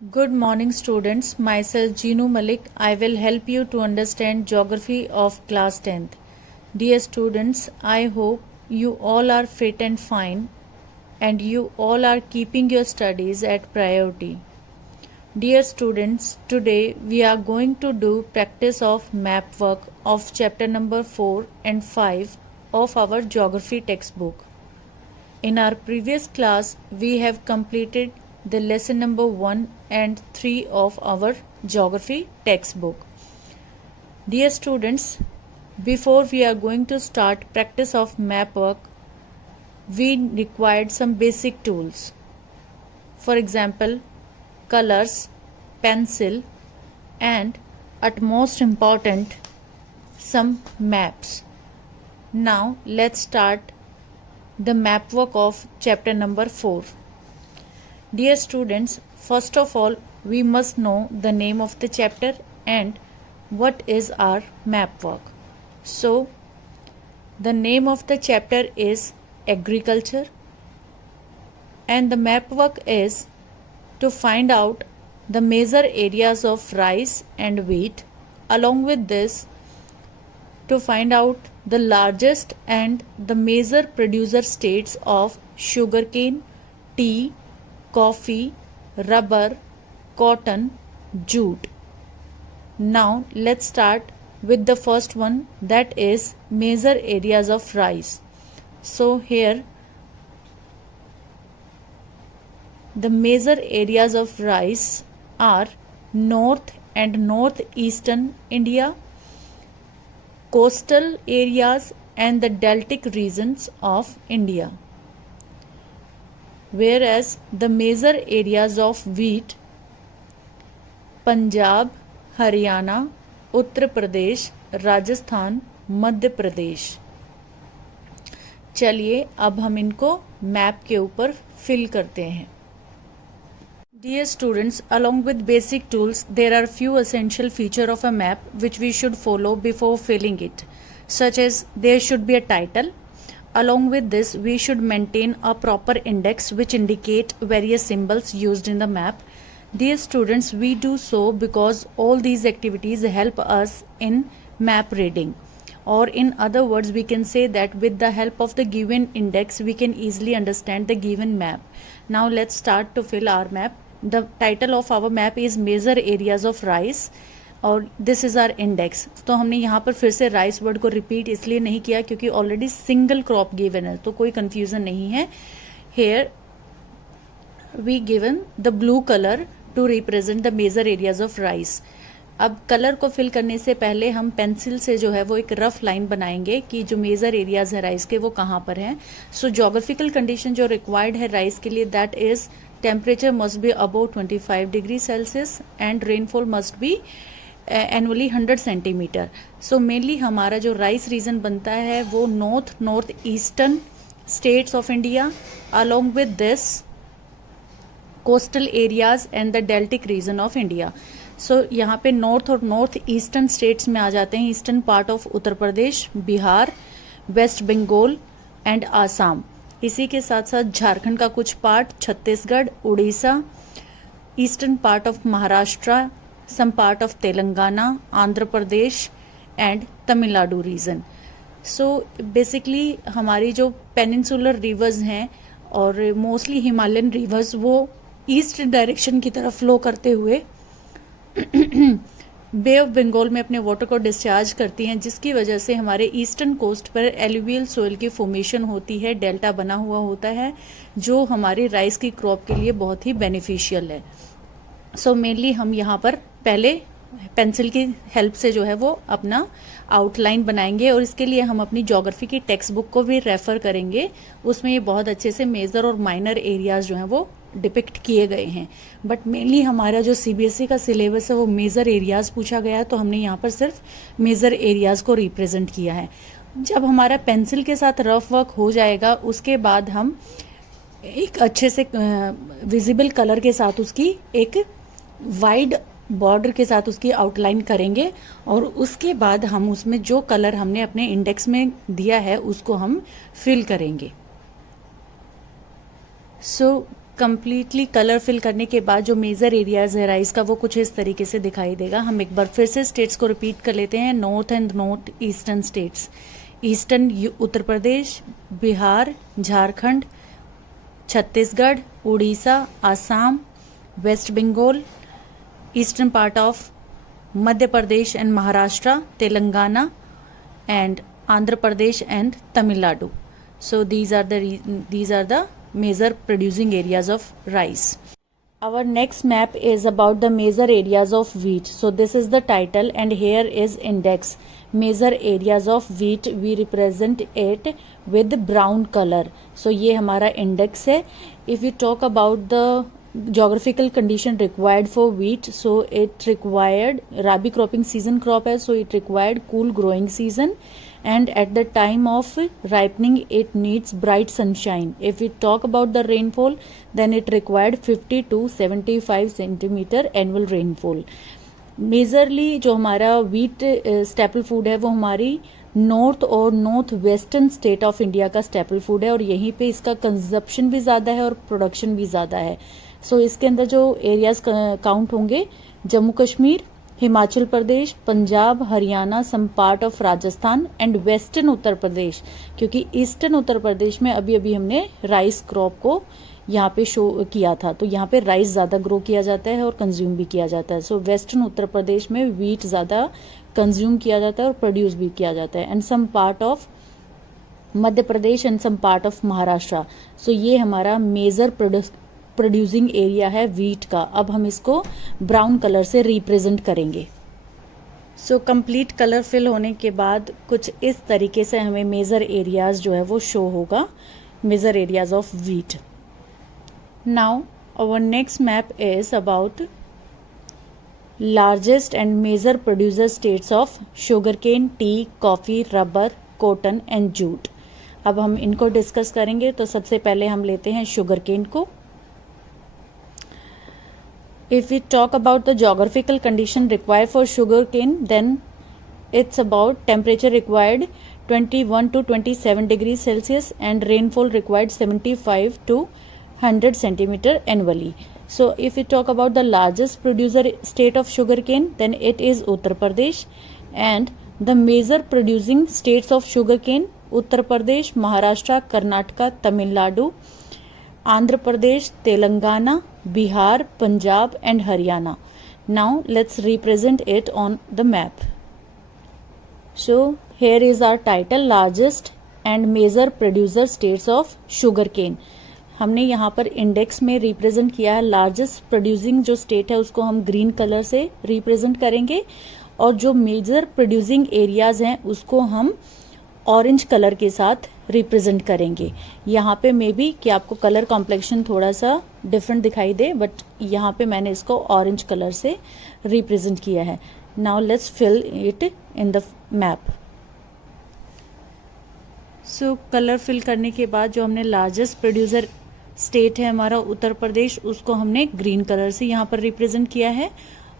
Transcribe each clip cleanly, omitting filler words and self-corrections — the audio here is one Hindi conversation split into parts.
Good morning students, myself Jeenu Malik. I will help you to understand geography of class 10th. Dear students, I hope you all are fit and fine and you all are keeping your studies at priority. Dear students, today we are going to do practice of map work of chapter number 4 and 5 of our geography textbook. In our previous class, we have completed the lesson number 1 and 3 of our geography textbook. Dear students, before we are going to start practice of map work, we required some basic tools. For example, colors, pencil, and at most important, some maps. Now let's start the map work of chapter number 4. Dear students, first of all, we must know the name of the chapter and what is our map work. So, the name of the chapter is Agriculture and the map work is to find out the major areas of rice and wheat. Along with this, to find out the largest and the major producer states of sugarcane, tea, coffee, rubber, cotton, jute. Now let's start with the first one, that is major areas of rice. So here the major areas of rice are north and northeastern India, coastal areas and the deltic regions of India. Whereas the major areas of wheat, Punjab, Haryana, Uttar Pradesh, Rajasthan, Madhya Pradesh. चलिए अब हम इनको मैप के ऊपर फिल करते हैं. Dear students, along with basic tools, there are few essential features of a map which we should follow before filling it, such as there should be a title. Along with this, we should maintain a proper index which indicate various symbols used in the map. Dear students, we do so because all these activities help us in map reading. Or in other words, we can say that with the help of the given index, we can easily understand the given map. Now let's start to fill our map. The title of our map is Major Areas of Rice और दिस इज़ आर इंडेक्स. तो हमने यहाँ पर फिर से राइस वर्ड को रिपीट इसलिए नहीं किया क्योंकि ऑलरेडी सिंगल क्रॉप गिवन है, तो कोई कंफ्यूजन नहीं है. Here we given the blue colour to represent the major areas of rice. अब कलर को फिल करने से पहले हम पेंसिल से जो है वो एक रफ लाइन बनाएंगे कि जो मेजर एरियाज है राइस के वो कहाँ पर हैं. सो जोग्राफिकल कंडीशन जो रिक्वायर्ड है राइस के लिए, that is temperature must be above 25 degree Celsius and rainfall must be annually 100 centimetre. So mainly हमारा जो राइस रीजन बनता है वो north eastern states of India, along with this coastal areas and the deltaic region of India. So यहाँ पे नॉर्थ और नॉर्थ ईस्टर्न स्टेट्स में आ जाते हैं eastern part of Uttar Pradesh, Bihar, West Bengal and Assam. इसी के साथ साथ झारखंड का कुछ part, Chhattisgarh, Orissa, eastern part of Maharashtra, some part of Telangana, Andhra Pradesh and Tamil Nadu region. So basically हमारी जो पेनिनसुलर रिवर्स हैं और मोस्टली हिमालयन रिवर्स वो ईस्ट डायरेक्शन की तरफ फ्लो करते हुए बे ऑफ बंगाल में अपने वाटर को डिस्चार्ज करती हैं, जिसकी वजह से हमारे ईस्टर्न कोस्ट पर एलुवियल सोइल की फॉर्मेशन होती है, डेल्टा बना हुआ होता है जो हमारी राइस की क्रॉप के लिए बहुत ही बेनिफिशियल है. सो मेनली हम यहाँ पर पहले पेंसिल की हेल्प से जो है वो अपना आउटलाइन बनाएंगे और इसके लिए हम अपनी ज्योग्राफी की टेक्स्ट बुक को भी रेफर करेंगे. उसमें ये बहुत अच्छे से मेजर और माइनर एरियाज जो हैं वो डिपिक्ट किए गए हैं. बट मेनली हमारा जो सीबीएसई का सिलेबस है वो मेजर एरियाज पूछा गया है, तो हमने यहाँ पर सिर्फ मेजर एरियाज को रिप्रेजेंट किया है. जब हमारा पेंसिल के साथ रफ वर्क हो जाएगा उसके बाद हम एक अच्छे से विजिबल कलर के साथ उसकी एक वाइड बॉर्डर के साथ उसकी आउटलाइन करेंगे और उसके बाद हम उसमें जो कलर हमने अपने इंडेक्स में दिया है उसको हम फिल करेंगे. सो कंप्लीटली कलर फिल करने के बाद जो मेजर एरियाज है राइस का वो कुछ इस तरीके से दिखाई देगा। हम एक बार फिर से स्टेट्स को रिपीट कर लेते हैं। North and north eastern states, eastern Uttar Pradesh, Bihar, Jharkhand, Chhattisgarh, Orissa, Assam, West Bengal, eastern part of Madhya Pradesh and Maharashtra, Telangana and Andhra Pradesh and Tamil Nadu. So these are the major producing areas of rice. Our next map is about the major areas of wheat. So this is the title and here is index. Major areas of wheat, we represent it with brown color. So ये हमारा index है. If we talk about the geographical condition required for wheat, so it required rabi cropping season crop है, so it required cool growing season, and at the time of ripening it needs bright sunshine. If we talk about the rainfall, then it required 50 to 75 centimeter annual rainfall. Majorly जो हमारा व्हीट स्टेपल फूड है वो हमारी नॉर्थ और north western state of India का स्टेपल फूड है और यहीं पे इसका कंजप्शन भी ज़्यादा है और प्रोडक्शन भी ज़्यादा है। सो इसके अंदर जो एरियाज काउंट होंगे, Jammu Kashmir, Himachal Pradesh, Punjab, Haryana, some part of Rajasthan and western Uttar Pradesh, क्योंकि ईस्टर्न उत्तर प्रदेश में अभी अभी हमने राइस क्रॉप को यहाँ पे शो किया था, तो यहाँ पे राइस ज़्यादा ग्रो किया जाता है और कंज्यूम भी किया जाता है। सो वेस्टर्न उत्तर प्रदेश में व्हीट ज़्यादा कंज्यूम किया जाता है और प्रोड्यूस भी किया जाता है, and some part of Madhya Pradesh and some part of Maharashtra. So ये हमारा मेजर प्रोड्यूसिंग एरिया है व्हीट का। अब हम इसको ब्राउन कलर से रिप्रेजेंट करेंगे। सो कंप्लीट कलर फिल होने के बाद कुछ इस तरीके से हमें मेजर एरियाज जो है वो शो होगा, major areas of wheat. Now our next map is about largest and major producer states of sugarcane, tea, coffee, rubber, cotton and jute. अब हम इनको डिस्कस करेंगे। तो सबसे पहले हम लेते हैं शुगरकेन को। If we talk about the geographical condition required for sugarcane, then it's about temperature required 21 to 27 degrees Celsius and rainfall required 75 to 100 centimeter annually. So if we talk about the largest producer state of sugarcane, then it is Uttar Pradesh, and the major producing states of sugarcane, Uttar Pradesh, Maharashtra, Karnataka, Tamil Nadu, Andhra Pradesh, Telangana, Bihar, Punjab and Haryana. Now let's represent it on the map. So here is our title, largest and major producer states of sugarcane. हमने यहाँ पर इंडेक्स में रिप्रेजेंट किया है। लार्जेस्ट प्रोड्यूसिंग जो स्टेट है उसको हम ग्रीन कलर से रिप्रेजेंट करेंगे और जो मेजर प्रोड्यूसिंग एरियाज हैं उसको हम ऑरेंज कलर के साथ रिप्रेजेंट करेंगे। यहाँ पे मे बी कि आपको कलर कॉम्प्लेक्शन थोड़ा सा डिफरेंट दिखाई दे, बट यहाँ पे मैंने इसको ऑरेंज कलर से रिप्रेजेंट किया है। Now let's fill it in the map. So colour fill करने के बाद जो हमने लार्जेस्ट प्रोड्यूसर स्टेट है हमारा उत्तर प्रदेश, उसको हमने ग्रीन कलर से यहाँ पर रिप्रेजेंट किया है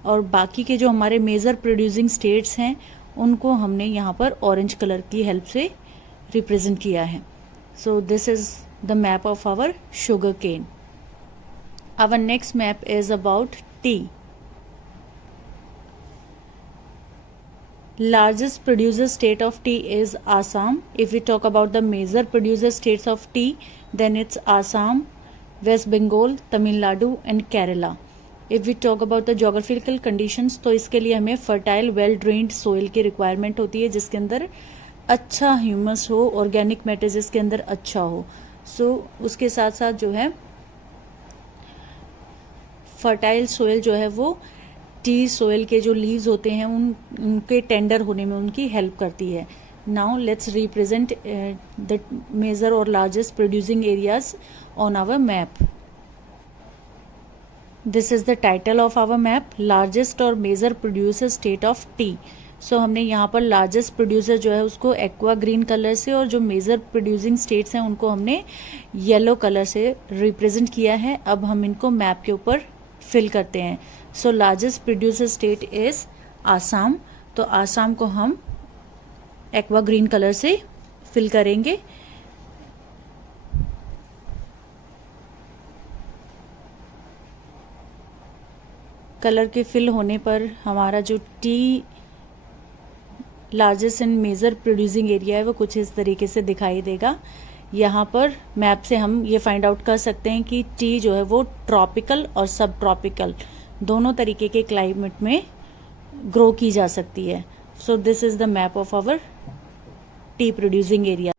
और बाकी के जो हमारे मेजर प्रोड्यूसिंग स्टेट्स हैं उनको हमने यहाँ पर ऑरेंज कलर की हेल्प से रिप्रेजेंट किया है। So this is the map of our sugar cane. Our next map is about tea. Largest producer state of tea is Assam. If we talk about the major producer states of tea, then it's Assam, West Bengal, Tamil Nadu and Kerala. If we talk about the geographical conditions, तो इसके लिए हमें fertile well drained soil की requirement होती है जिसके अंदर अच्छा ह्यूमस हो, ऑर्गेनिक मैटर जिसके अंदर अच्छा हो। सो उसके साथ साथ जो है फर्टाइल सोयल जो है वो टी सोयल के जो लीव्स होते हैं उनके टेंडर होने में उनकी हेल्प करती है। Now let's represent the major और largest producing areas on our map. This is the title of our map, largest और major producer state of tea. So हमने यहाँ पर लार्जेस्ट प्रोड्यूसर जो है उसको एक्वा ग्रीन कलर से और जो मेजर प्रोड्यूसिंग स्टेट्स हैं उनको हमने येलो कलर से रिप्रेजेंट किया है। अब हम इनको मैप के ऊपर फिल करते हैं। So largest producer state is Assam, तो आसाम को हम एक्वा ग्रीन कलर से फिल करेंगे। कलर के फिल होने पर हमारा जो tea largest and major producing area है वो कुछ इस तरीके से दिखाई देगा। यहाँ पर मैप से हम ये फाइंड आउट कर सकते हैं कि टी जो है वो ट्रॉपिकल और सब ट्रॉपिकल दोनों तरीके के क्लाइमेट में ग्रो की जा सकती है। So this is the map of our tea producing area.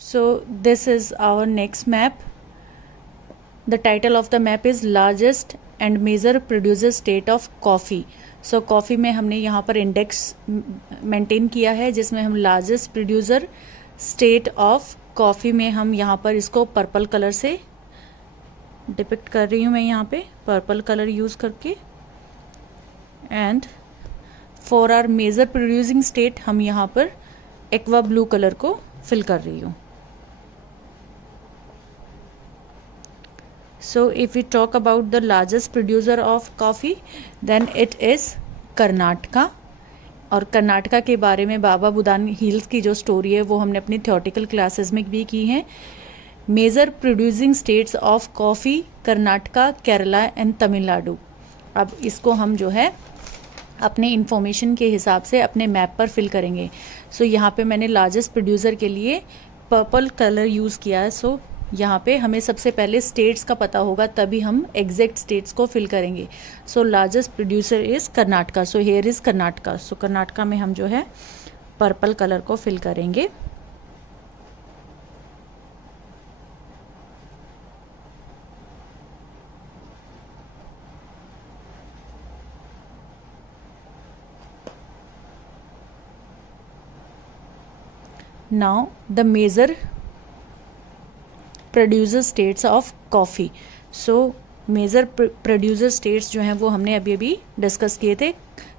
So this is our next map. The title of the map is largest and major producer state of coffee. So coffee में हमने यहाँ पर इंडेक्स मेंटेन किया है जिसमें हम largest producer state of coffee में हम यहाँ पर इसको पर्पल कलर से डिपिक्ट कर रही हूँ मैं यहाँ पे पर्पल कलर यूज़ करके। And for our major producing state हम यहाँ पर एक्वा ब्लू कलर को फिल कर रही हूँ। So if we talk about the largest producer of coffee, then it is Karnataka. और कर्नाटका के बारे में बाबा बुदान हिल्स की जो स्टोरी है वो हमने अपनी थियोरेटिकल क्लासेस में भी की है। Major producing states of coffee Karnataka, Kerala and Tamil Nadu. अब इसको हम जो है अपने इंफॉर्मेशन के हिसाब से अपने मैप पर फिल करेंगे। सो यहाँ पे मैंने लार्जेस्ट प्रोड्यूसर के लिए पर्पल कलर यूज़ किया है। सो यहाँ पे हमें सबसे पहले स्टेट्स का पता होगा तभी हम एग्जैक्ट स्टेट्स को फिल करेंगे। So largest producer is Karnataka. So here is Karnataka. So Karnataka में हम जो है पर्पल कलर को फिल करेंगे। Now the major producer states of coffee. So major producer states जो हैं वो हमने अभी अभी डिस्कस किए थे,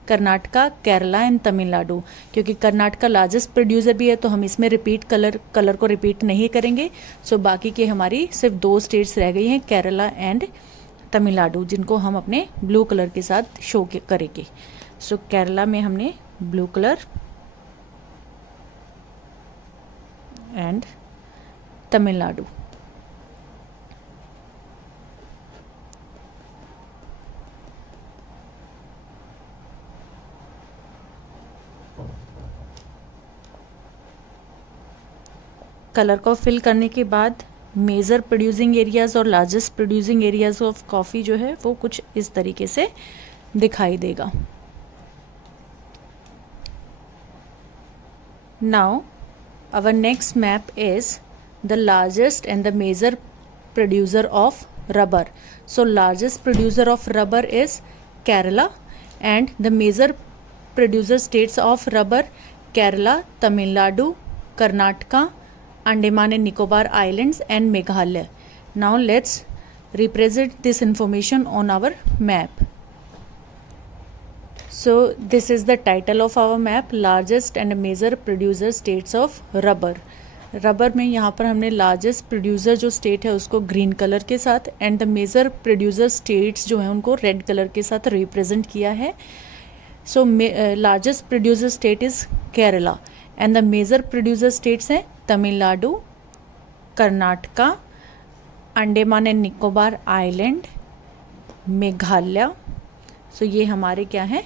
कर्नाटका, केरला एंड तमिलनाडु। क्योंकि कर्नाटका लार्जेस्ट प्रोड्यूसर भी है तो हम इसमें रिपीट कलर को रिपीट नहीं करेंगे। सो बाकी के हमारी सिर्फ 2 स्टेट्स रह गई हैं, केरला एंड तमिलनाडु, जिनको हम अपने ब्लू कलर के साथ शो करेंगे। सो केरला में हमने blue colour and Tamil Nadu. Colour को फिल करने के बाद मेजर प्रोड्यूसिंग एरियाज और largest producing areas of coffee जो है वो कुछ इस तरीके से दिखाई देगा। Now our next map is the largest and the major producer of rubber. So largest producer of rubber is Kerala and the major producer states of rubber Kerala, Tamil Nadu, Karnataka, Andaman and Nicobar Islands and Meghalaya. Now let's represent this information on our map. So this is the title of our map, largest and major producer states of rubber. Rubber में यहाँ पर हमने लार्जेस्ट प्रोड्यूसर जो स्टेट है उसको ग्रीन कलर के साथ and the major producer states जो हैं उनको रेड कलर के साथ रिप्रेजेंट किया है। So largest producer state is Kerala and the major producer states हैं Tamil Nadu, Karnataka, Andaman and Nicobar island, Meghalaya. So ये हमारे क्या हैं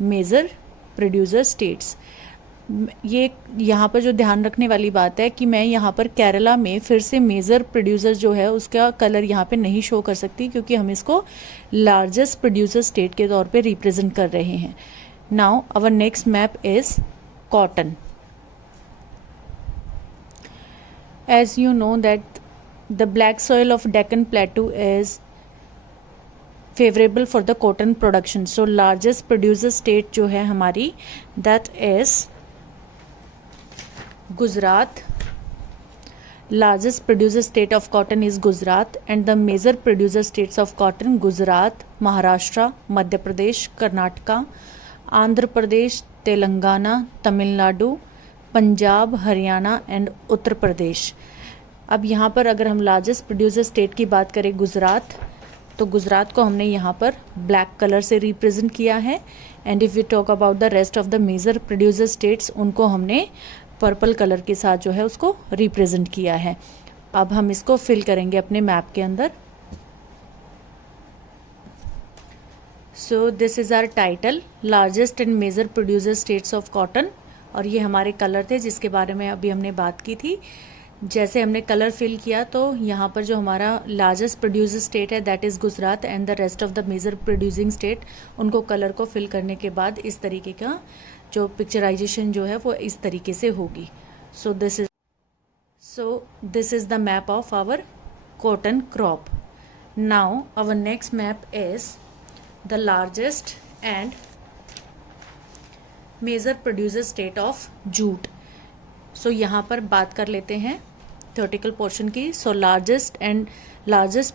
मेजर प्रोड्यूसर स्टेट्स। ये यहाँ पर जो ध्यान रखने वाली बात है कि मैं यहाँ पर केरला में फिर से मेजर प्रोड्यूसर जो है उसका कलर यहाँ पे नहीं शो कर सकती क्योंकि हम इसको लार्जेस्ट प्रोड्यूसर स्टेट के तौर पे रिप्रेजेंट कर रहे हैं। Now our next map is cotton. As you know that the black soil of Deccan Plateau is favorable for the cotton production. So largest producer state जो है हमारी that is Gujarat. Largest producer state of cotton is Gujarat and the major producer states of cotton Gujarat, Maharashtra, Madhya Pradesh, Karnataka, Andhra Pradesh, Telangana, Tamil Nadu, Punjab, Haryana and Uttar Pradesh. अब यहाँ पर अगर हम लार्जेस्ट प्रोड्यूसर स्टेट की बात करें गुजरात, तो गुजरात को हमने यहाँ पर ब्लैक कलर से रिप्रेजेंट किया है and if you talk about the rest of the major producer states उनको हमने पर्पल कलर के साथ जो है उसको रिप्रेजेंट किया है। अब हम इसको फिल करेंगे अपने मैप के अंदर। So this is our title, largest and major producer states of cotton. और ये हमारे कलर थे जिसके बारे में अभी हमने बात की थी। जैसे हमने कलर फिल किया तो यहाँ पर जो हमारा लार्जेस्ट प्रोड्यूसर स्टेट है that is Gujarat, and the rest of the major producing state, उनको कलर को फिल करने के बाद इस तरीके का जो पिक्चराइजेशन जो है वो इस तरीके से होगी। So this is the map of our cotton crop. Now our next map is the largest and major producer state of jute. So यहाँ पर बात कर लेते हैं थ्योरेटिकल पोर्शन की। So largest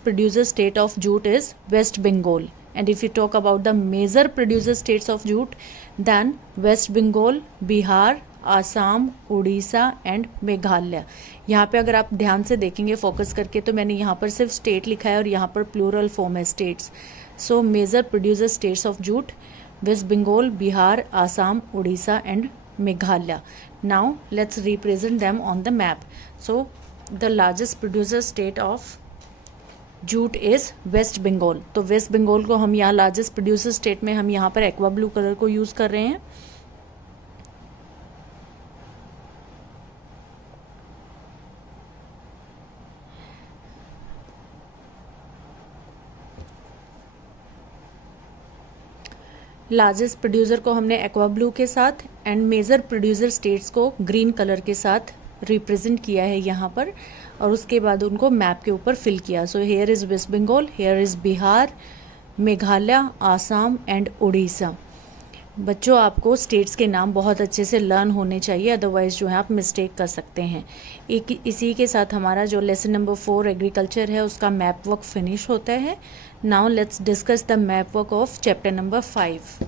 producer state of jute is West Bengal, and if you talk about the major producer states of jute then West Bengal, Bihar, Assam, Orissa and Meghalaya. यहाँ पे अगर आप ध्यान से देखेंगे फोकस करके तो मैंने यहाँ पर सिर्फ स्टेट लिखा है और यहाँ पर प्लूरल फॉर्म है states. So major producer states of jute, West Bengal, Bihar, Assam, Orissa and Meghalaya. Now let's represent them on the map. So the largest producer state of jute is West Bengal. तो वेस्ट बंगाल को हम यहाँ लार्जेस्ट प्रोड्यूसर स्टेट में हम यहाँ पर एक्वा ब्लू कलर को यूज कर रहे हैं। लार्जेस्ट प्रोड्यूसर को हमने एक्वा ब्लू के साथ एंड मेजर प्रोड्यूसर स्टेट्स को ग्रीन कलर के साथ रिप्रेजेंट किया है यहाँ पर, और उसके बाद उनको मैप के ऊपर फिल किया। So here is West Bengal, here is Bihar, Meghalaya, Assam and Orissa. बच्चों आपको स्टेट्स के नाम बहुत अच्छे से लर्न होने चाहिए, अदरवाइज जो है आप मिस्टेक कर सकते हैं। इसी के साथ हमारा जो लेसन नंबर 4 एग्रीकल्चर है उसका मैप वर्क फिनिश होता है। Now let's discuss the map work of chapter number 5।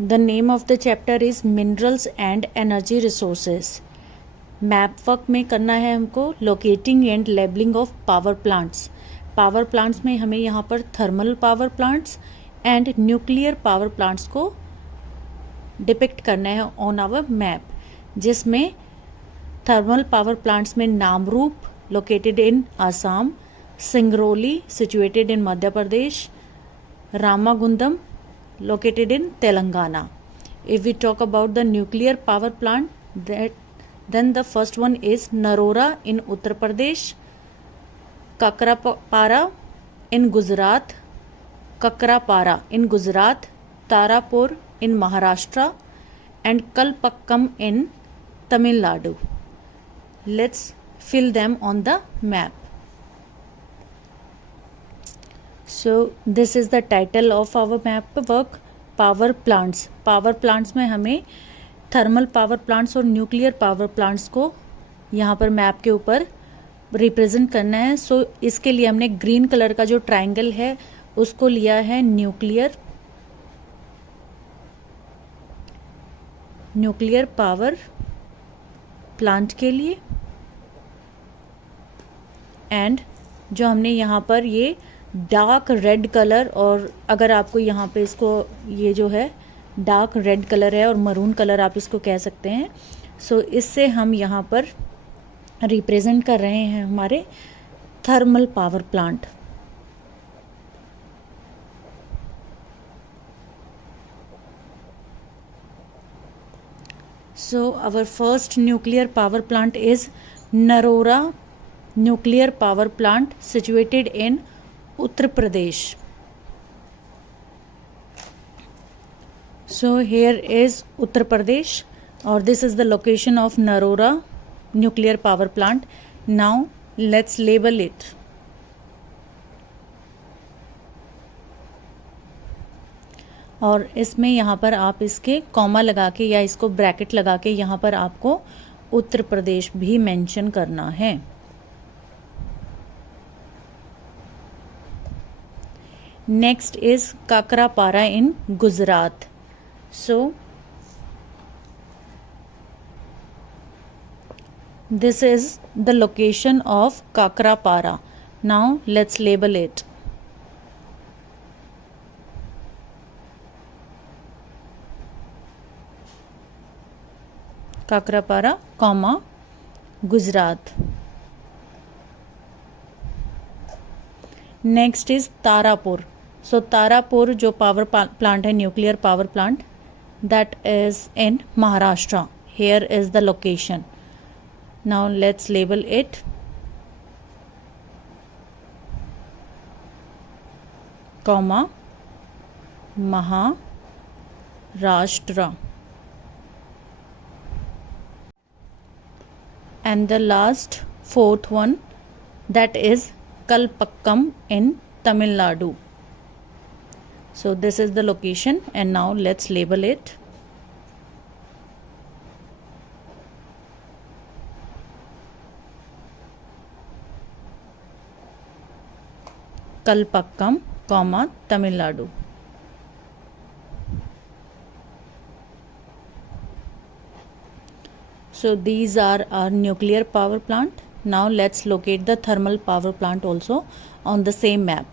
The name of the chapter is minerals and energy resources. Map work में करना है हमको locating and labelling of power plants. Power plants में हमें यहाँ पर thermal power plants and nuclear power plants को डिपिक्ट करना है ऑन आवर मैप, जिसमें थर्मल पावर प्लांट्स में Namrup located in Assam, Singrauli situated in Madhya Pradesh, Ramagundam located in Telangana. If we talk about the nuclear power plant, then the first one is Narora in Uttar Pradesh, Kakrapara in Gujarat, Tarapur in Maharashtra, and Kalpakkam in Tamil Nadu. Let's fill them on the map. So this is the title of our map work, power plants. Power plants में हमें थर्मल पावर प्लांट्स और न्यूक्लियर पावर प्लांट्स को यहाँ पर मैप के ऊपर रिप्रेजेंट करना है। सो इसके लिए हमने ग्रीन कलर का जो ट्रायंगल है उसको लिया है न्यूक्लियर पावर प्लांट के लिए, एंड जो हमने यहाँ पर ये डार्क रेड कलर, और अगर आपको यहाँ पे इसको ये जो है डार्क रेड कलर है और मरून कलर आप इसको कह सकते हैं। सो इससे हम यहाँ पर रिप्रेजेंट कर रहे हैं हमारे thermal power plant. So our first nuclear power plant is Narora nuclear power plant situated in Uttar Pradesh. So here is Uttar Pradesh, or this is the location of Narora nuclear power plant. Now let's label it. और इसमें यहाँ पर आप इसके कॉमा लगा के या इसको ब्रैकेट लगा के यहाँ पर आपको उत्तर प्रदेश भी मेंशन करना है। Next is Kakrapara in Gujarat. So this is the location of Kakrapara. Now let's label it. Kakrapara, Gujarat. Next is Tarapur. So Tarapur जो power plant है, nuclear power plant, that is in Maharashtra. Here is the location. Now let's label it. Comma Maharashtra. And the last fourth one, that is Kalpakkam in Tamil Nadu. So this is the location, and now let's label it. Kalpakkam, Tamil Nadu. So these are our nuclear power plant. Now let's locate the thermal power plant also on the same map.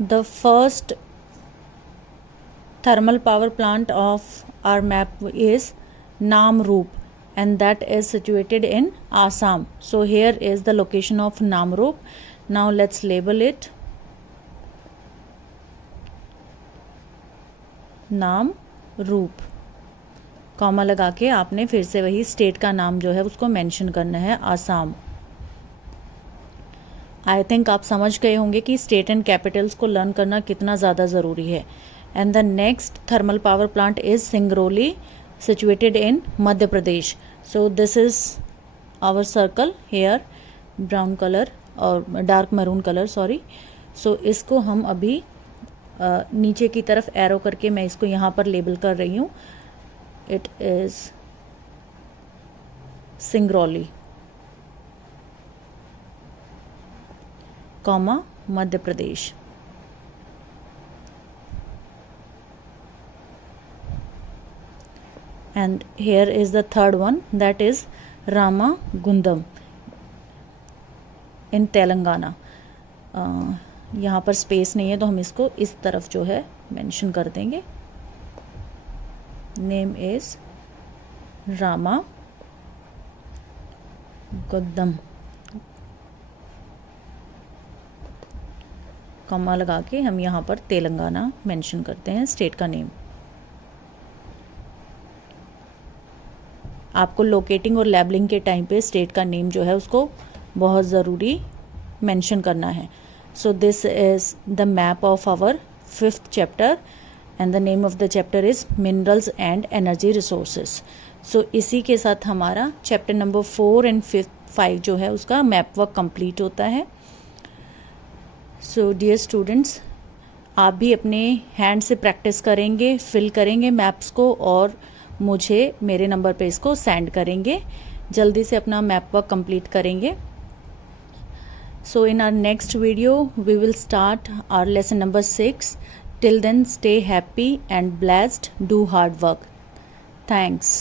The first thermal power plant of our map is Namrup, and that is situated in Assam. So here is the location of Namrup. Now let's label it. Namrup. Comma लगा के आपने फिर से वही स्टेट का नाम जो है उसको मेंशन करना है, आसाम. आई थिंक आप समझ गए होंगे कि स्टेट एंड कैपिटल्स को लर्न करना कितना ज़्यादा ज़रूरी है. And the next thermal power plant is Singrauli, situated in Madhya Pradesh. So this is our circle here, brown colour और dark maroon colour, sorry. So इसको हम अभी नीचे की तरफ एरो करके मैं इसको यहाँ पर लेबल कर रही हूँ. It is Singrauli, comma Madhya Pradesh. And here is the third one, that is Ramagundam in Telangana. यहाँ पर स्पेस नहीं है तो हम इसको इस तरफ जो है मेंशन कर देंगे. Name is Ramagundam, कॉमा लगा के हम यहाँ पर तेलंगाना मेंशन करते हैं स्टेट का नेम. आपको लोकेटिंग और लेबलिंग के टाइम पे स्टेट का नेम जो है उसको बहुत ज़रूरी मेंशन करना है. So this is the map of our 5th chapter, and the name of the chapter is minerals and energy resources. So इसी के साथ हमारा चैप्टर नंबर 4 and 5 जो है उसका मैप वर्क कंप्लीट होता है. सो डियर स्टूडेंट्स, आप भी अपने हैंड से प्रैक्टिस करेंगे, फिल करेंगे मैप्स को और मुझे मेरे नंबर पे इसको सेंड करेंगे. जल्दी से अपना मैप वर्क कंप्लीट करेंगे. So in our next video we will start our lesson number 6. Till then, stay happy and blessed. Do hard work. Thanks.